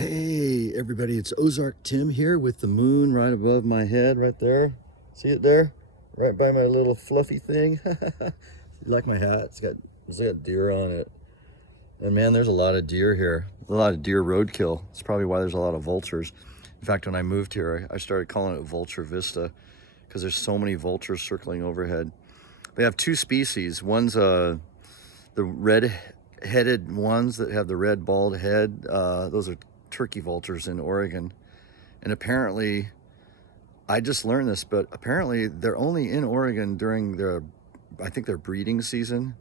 Hey everybody, it's Ozark Tim here with the moon right above my head right there. See it there? Right by my little fluffy thing. You like my hat? It's got deer on it. And man, there's a lot of deer here. A lot of deer roadkill. It's probably why there's a lot of vultures. In fact, when I moved here, I started calling it Vulture Vista because there's so many vultures circling overhead. They have two species. One's the red-headed ones that have the red bald head. Those are turkey vultures in Oregon. And apparently, I just learned this, but apparently they're only in Oregon during their breeding season.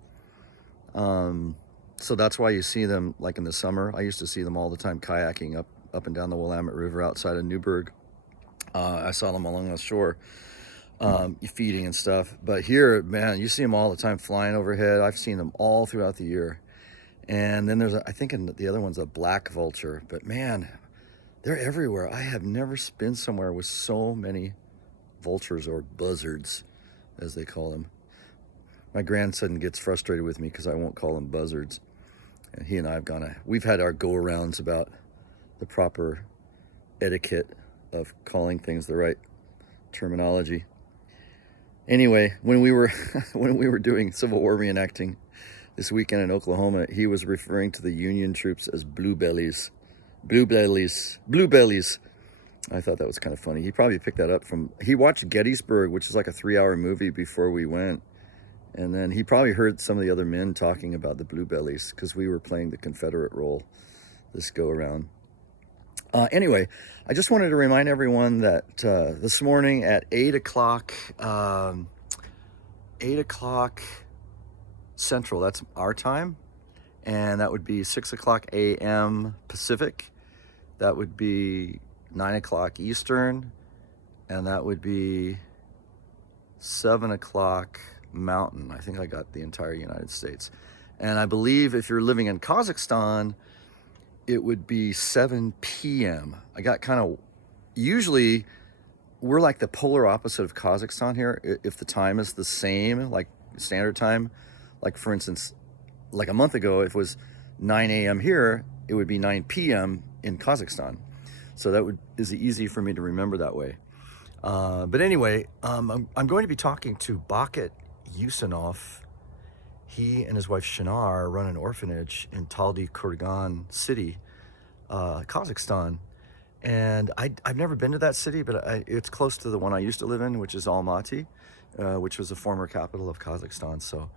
So that's why you see them like in the summer. I used to see them all the time kayaking up and down the Willamette River outside of Newburgh. I saw them along the shore, feeding and stuff. But here, man, you see them all the time flying overhead. I've seen them all throughout the year. And then I think in the other one's a black vulture. But man, they're everywhere. I have never been somewhere with so many vultures, or buzzards, as they call them. My grandson gets frustrated with me because I won't call them buzzards. And he and I we've had our go-arounds about the proper etiquette of calling things the right terminology. Anyway, when we were doing Civil War reenacting this weekend in Oklahoma, he was referring to the Union troops as blue bellies. Blue bellies. I thought that was kind of funny. He probably picked that up he watched Gettysburg, which is like a 3-hour movie before we went. And then he probably heard some of the other men talking about the blue bellies because we were playing the Confederate role this go around. Anyway, I just wanted to remind everyone that this morning at 8 o'clock, 8 o'clock Central, that's our time, and that would be 6 o'clock a.m. Pacific. That would be 9 o'clock Eastern, and that would be 7 o'clock Mountain. I think I got the entire United States. And I believe if you're living in Kazakhstan, it would be 7 p.m. Usually we're like the polar opposite of Kazakhstan here. If the time is the same, like standard time, like for instance, like a month ago, if it was 9 a.m. here, it would be 9 p.m. in Kazakhstan. So is easy for me to remember that way. But anyway, I'm going to be talking to Baket Yusanov. He and his wife Shinar run an orphanage in Taldi Kurgan city, Kazakhstan. And I've never been to that city, but it's close to the one I used to live in, which is Almaty, which was the former capital of Kazakhstan. So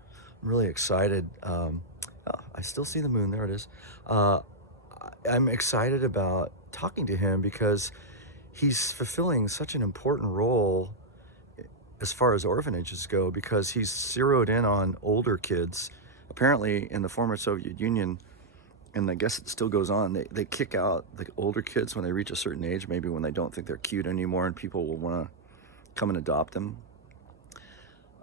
I'm really excited. I still see the moon. There it is. I'm excited about talking to him because he's fulfilling such an important role as far as orphanages go, because he's zeroed in on older kids. Apparently in the former Soviet Union, and I guess it still goes on, they kick out the older kids when they reach a certain age, maybe when they don't think they're cute anymore and people will want to come and adopt them.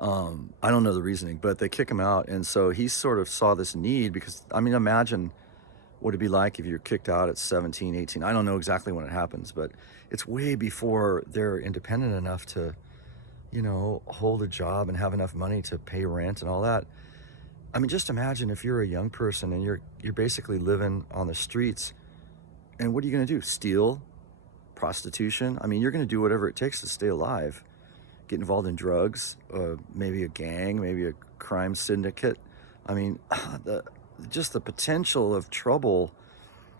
I don't know the reasoning, but they kick them out. And so he sort of saw this need because, I mean, imagine what it'd be like if you're kicked out at 17, 18. I don't know exactly when it happens, but it's way before they're independent enough to, hold a job and have enough money to pay rent and all that. I mean, just imagine if you're a young person and you're basically living on the streets, and what are you going to do? Steal? Prostitution? I mean, you're going to do whatever it takes to stay alive. Get involved in drugs, maybe a gang, maybe a crime syndicate. I mean, just the potential of trouble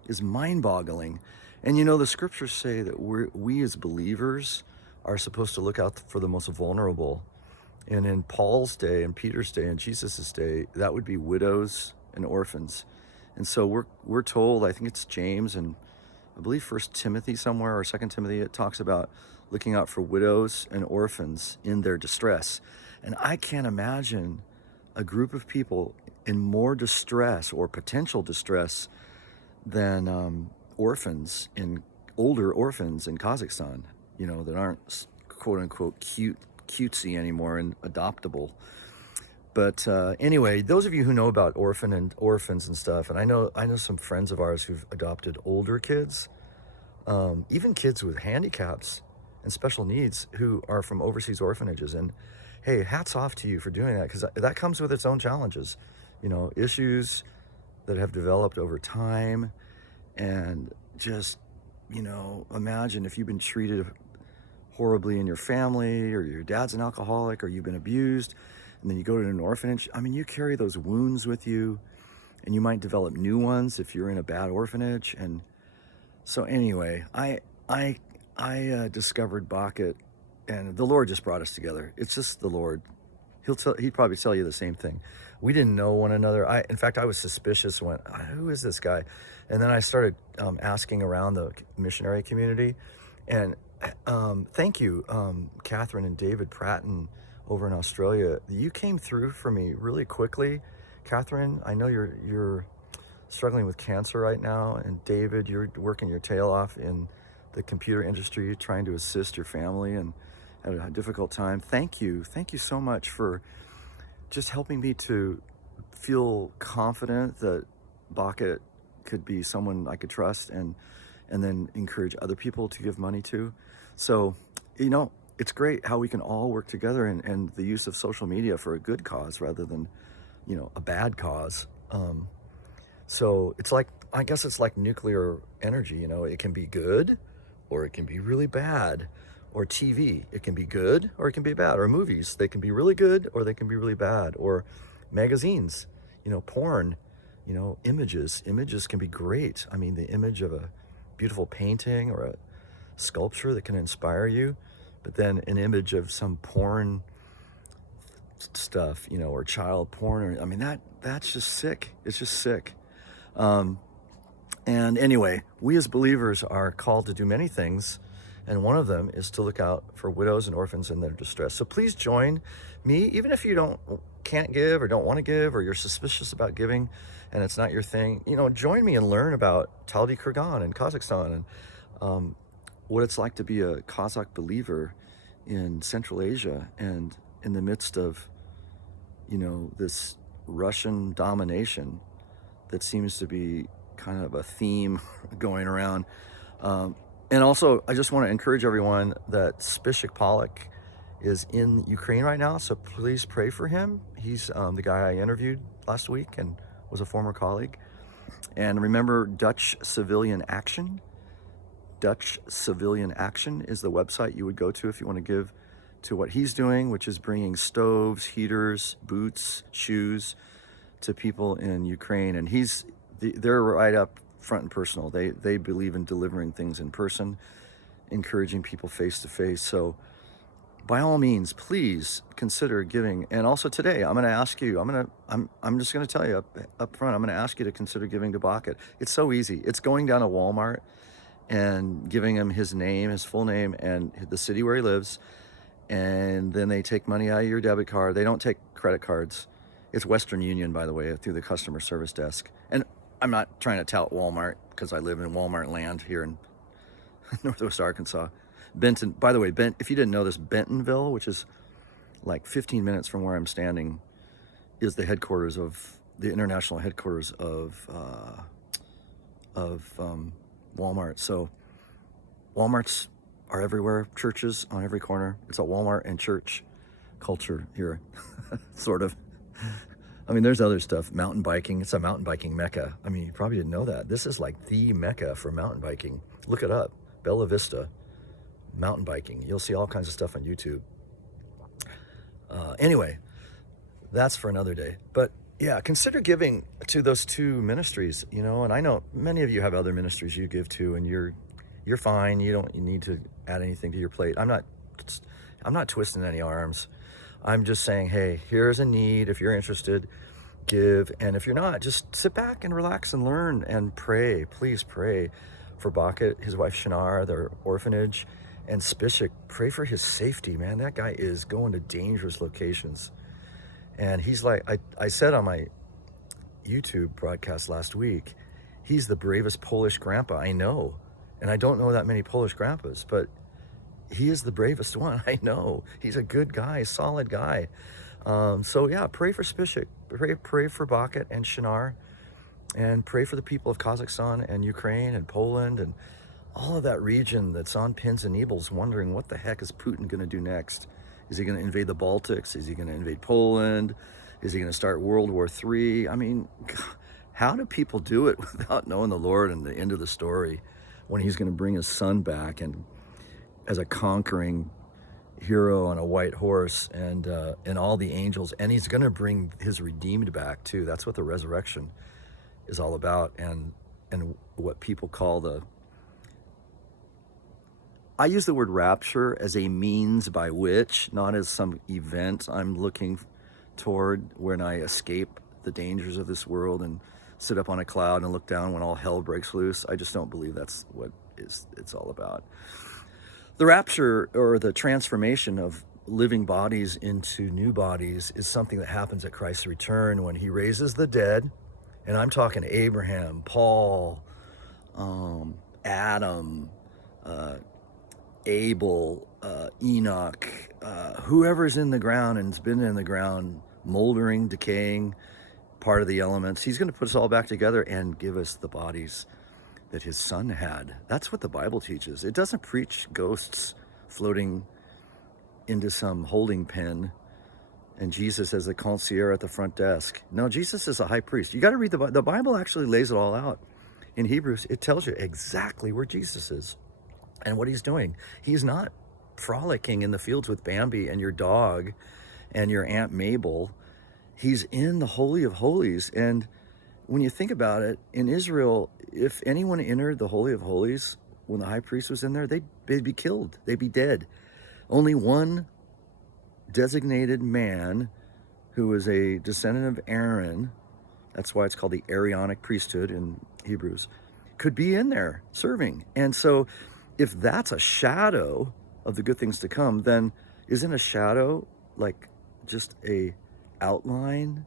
is mind-boggling. And the scriptures say that we as believers are supposed to look out for the most vulnerable. And in Paul's day, and Peter's day, and Jesus's day, that would be widows and orphans. And so we're told, I think it's James and I believe 1 Timothy somewhere, or 2 Timothy, it talks about looking out for widows and orphans in their distress. And I can't imagine a group of people in more distress or potential distress than older orphans in Kazakhstan, that aren't quote unquote cutesy anymore and adoptable. But anyway, those of you who know about orphans and stuff, and I know some friends of ours who've adopted older kids, even kids with handicaps and special needs who are from overseas orphanages. And hey, hats off to you for doing that, because that comes with its own challenges, issues that have developed over time, and just, imagine if you've been treated horribly in your family, or your dad's an alcoholic, or you've been abused, and then you go to an orphanage. I mean, you carry those wounds with you, and you might develop new ones if you're in a bad orphanage. And so anyway, I discovered Bucket, and the Lord just brought us together. It's just the Lord. He'd probably tell you the same thing. We didn't know one another. In fact, I was suspicious. Who is this guy? And then I started asking around the missionary community, and thank you, Catherine and David Pratton over in Australia. You came through for me really quickly. Catherine, I know you're struggling with cancer right now, and David, you're working your tail off in the computer industry, trying to assist your family and had a difficult time. Thank you so much for just helping me to feel confident that Bucket could be someone I could trust, and then encourage other people to give money to. So, it's great how we can all work together, and the use of social media for a good cause rather than, a bad cause. So I guess it's like nuclear energy, it can be good or it can be really bad. Or TV, it can be good or it can be bad. Or movies, they can be really good or they can be really bad. Or magazines, porn, images. Images can be great. I mean, the image of a beautiful painting or a sculpture that can inspire you, but then an image of some porn stuff, or child porn, I mean, that's just sick. It's just sick. And anyway, we as believers are called to do many things, and one of them is to look out for widows and orphans in their distress. So please join me, even if you can't give or don't want to give, or you're suspicious about giving and it's not your thing. Join me and learn about Taldi Kurgan in Kazakhstan, and what it's like to be a Kazakh believer in Central Asia, and in the midst of this Russian domination that seems to be kind of a theme going around. And also, I just want to encourage everyone that Spishik Pollock is in Ukraine right now, so please pray for him. He's the guy I interviewed last week and was a former colleague. And remember, Dutch Civilian Action. Dutch Civilian Action is the website you would go to if you want to give to what he's doing, which is bringing stoves, heaters, boots, shoes to people in Ukraine. And they're right up front and personal. They believe in delivering things in person, encouraging people face to face. So by all means, please consider giving. And also today, I'm going to ask you, I'm just going to tell you up front, I'm going to ask you to consider giving to Bucket. It's so easy. It's going down to Walmart and giving him his name, his full name, and the city where he lives. And then they take money out of your debit card. They don't take credit cards. It's Western Union, by the way, through the customer service desk. And I'm not trying to tout Walmart, because I live in Walmart land here in Northwest Arkansas. Benton, by the way, if you didn't know this, Bentonville, which is like 15 minutes from where I'm standing, is the international headquarters of Walmart. So Walmarts are everywhere, churches on every corner. It's a Walmart and church culture here, sort of. I mean, there's other stuff, mountain biking. It's a mountain biking mecca. I mean, you probably didn't know that. This is like the mecca for mountain biking. Look it up, Bella Vista, mountain biking. You'll see all kinds of stuff on YouTube. Anyway, that's for another day. But yeah, consider giving to those two ministries, and I know many of you have other ministries you give to, and you're fine. You need to add anything to your plate. I'm not twisting any arms. I'm just saying, hey, here's a need. If you're interested, give. And if you're not, just sit back and relax and learn and pray. Please pray for Bucket, his wife Shinar, their orphanage, and Spishik. Pray for his safety, man. That guy is going to dangerous locations. And he's like, I said on my YouTube broadcast last week, he's the bravest Polish grandpa I know. And I don't know that many Polish grandpas, but he is the bravest one I know. He's a good guy, solid guy. So yeah, pray for Spishik, pray for Bucket and Shinar, and pray for the people of Kazakhstan and Ukraine and Poland and all of that region that's on pins and needles, wondering what the heck is Putin going to do next? Is he going to invade the Baltics? Is he going to invade Poland? Is he going to start World War III? I mean, how do people do it without knowing the Lord and the end of the story? when he's going to bring his son back and as a conquering hero on a white horse, and all the angels, and he's going to bring his redeemed back too. That's what the resurrection is all about, and what people call the, I use the word rapture as a means by which, not as some event I'm looking toward when I escape the dangers of this world and sit up on a cloud and look down when all hell breaks loose. I just don't believe that's what it's all about. The rapture, or the transformation of living bodies into new bodies, is something that happens at Christ's return when he raises the dead. And I'm talking Abraham, Paul, Adam, Abel, Enoch, whoever's in the ground and has been in the ground, moldering, decaying, part of the elements. He's going to put us all back together and give us the bodies that his son had. That's what the Bible teaches. It doesn't preach ghosts floating into some holding pen and Jesus as the concierge at the front desk. No, Jesus is a high priest. You got to read the Bible actually lays it all out. In Hebrews, it tells you exactly where Jesus is and what he's doing. He's not frolicking in the fields with Bambi and your dog and your Aunt Mabel. He's in the Holy of Holies. And when you think about it, in Israel, if anyone entered the Holy of Holies when the high priest was in there, they'd be killed. They'd be dead. Only one designated man who was a descendant of Aaron, that's why it's called the Aaronic priesthood in Hebrews, could be in there serving. And so if that's a shadow of the good things to come, then isn't a shadow like just a outline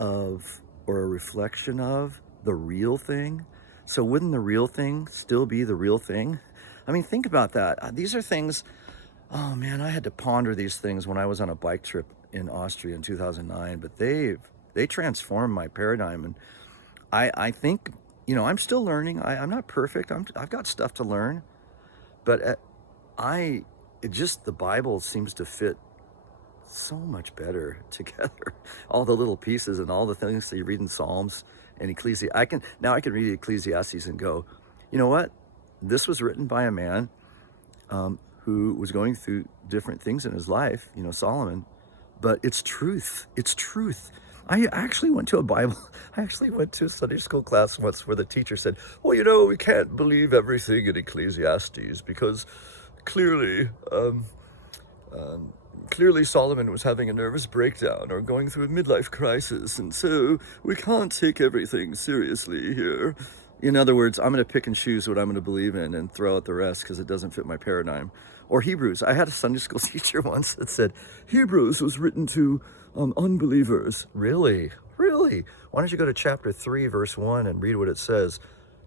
of, or a reflection of, the real thing? So wouldn't the real thing still be the real thing? I mean, think about that. These are things, oh man, I had to ponder these things when I was on a bike trip in Austria in 2009, but they transformed my paradigm. And I think, I'm still learning. I'm not perfect. I've got stuff to learn, but the Bible seems to fit so much better together. All the little pieces and all the things that you read in Psalms and Ecclesiastes. I can read Ecclesiastes and go, you know what? This was written by a man who was going through different things in his life, Solomon, but it's truth. It's truth. I actually went to a Sunday school class once where the teacher said, well, we can't believe everything in Ecclesiastes because clearly Solomon was having a nervous breakdown or going through a midlife crisis, and so we can't take everything seriously here. In other words, I'm going to pick and choose what I'm going to believe in and throw out the rest because it doesn't fit my paradigm. Or Hebrews. I had a Sunday school teacher once that said, Hebrews was written to unbelievers. Really? Really? Why don't you go to chapter 3, verse 1 and read what it says?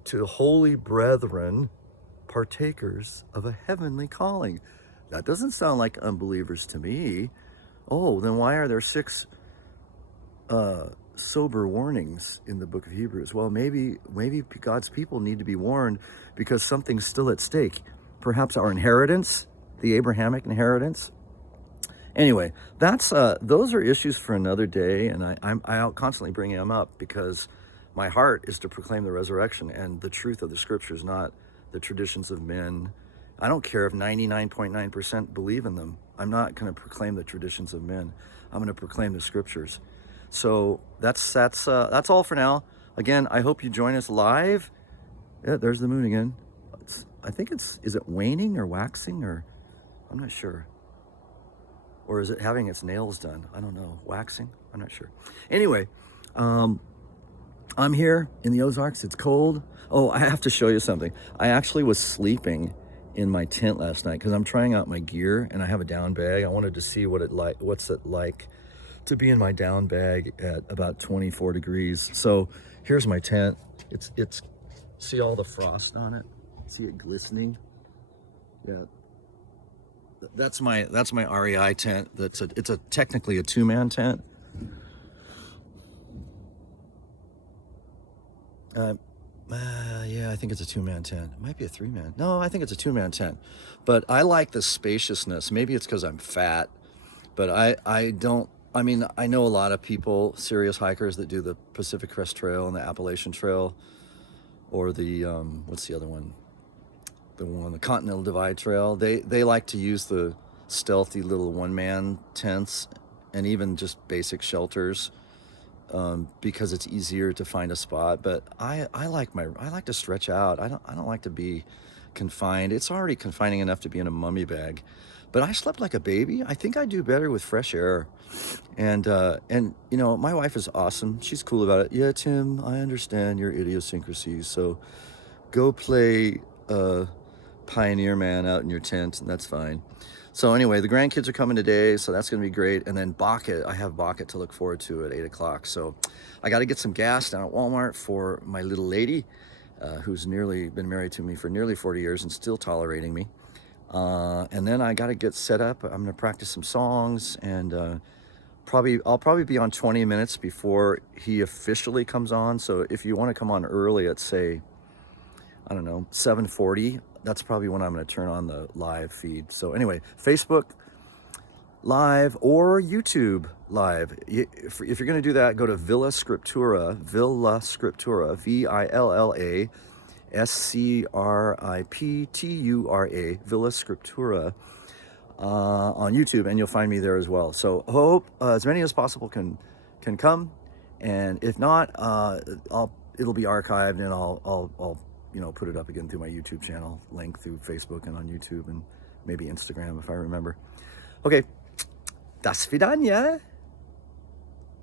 To holy brethren, partakers of a heavenly calling. That doesn't sound like unbelievers to me. Oh, then why are there 6 sober warnings in the book of Hebrews? Well, maybe God's people need to be warned because something's still at stake. Perhaps our inheritance, the Abrahamic inheritance. Anyway, those are issues for another day, and I constantly bring them up because my heart is to proclaim the resurrection and the truth of the scriptures, not the traditions of men. I don't care if 99.9% believe in them. I'm not going to proclaim the traditions of men. I'm going to proclaim the scriptures. So that's all for now. Again, I hope you join us live. Yeah, there's the moon again. Is it waning or waxing, or I'm not sure. Or is it having its nails done? I don't know. Waxing? I'm not sure. Anyway, I'm here in the Ozarks. It's cold. Oh, I have to show you something. I actually was sleeping in my tent last night because I'm trying out my gear and I have a down bag. I wanted to see what's it like to be in my down bag at about 24 degrees. So here's my tent. It's see all the frost on it? See it glistening? Yeah. That's my REI tent. It's technically a 2-man tent. Yeah, I think it's a 2-man tent. It might be a 3-man. No, I think it's a 2-man tent. But I like the spaciousness. Maybe it's because I'm fat, but I know a lot of people, serious hikers that do the Pacific Crest Trail and the Appalachian Trail, or the what's the other one? the Continental Divide Trail. They like to use the stealthy little one-man tents and even just basic shelters, because it's easier to find a spot. But I like to stretch out. I don't like to be confined. It's already confining enough to be in a mummy bag. But I slept like a baby. I think I do better with fresh air. And you know, my wife is awesome. She's cool about it. Yeah, Tim, I understand your idiosyncrasies. So go play Pioneer Man out in your tent, and that's fine. So anyway, the grandkids are coming today, so that's going to be great. And then Bucket, I have Bucket to look forward to at 8 o'clock. So I got to get some gas down at Walmart for my little lady, who's nearly been married to me for nearly 40 years and still tolerating me. And then I got to get set up. I'm going to practice some songs, and I'll probably be on 20 minutes before he officially comes on. So if you want to come on early at, say, I don't know, 7:40, that's probably when I'm going to turn on the live feed. So anyway, Facebook Live or YouTube Live. If you're going to do that, go to Villa Scriptura, VillaScriptura, Villa Scriptura, on YouTube, and you'll find me there as well. So hope as many as possible can come, and if not, it'll be archived, and I'll you know, put it up again through my YouTube channel, link through Facebook and on YouTube, and maybe Instagram if I remember. Okay, das vidanya.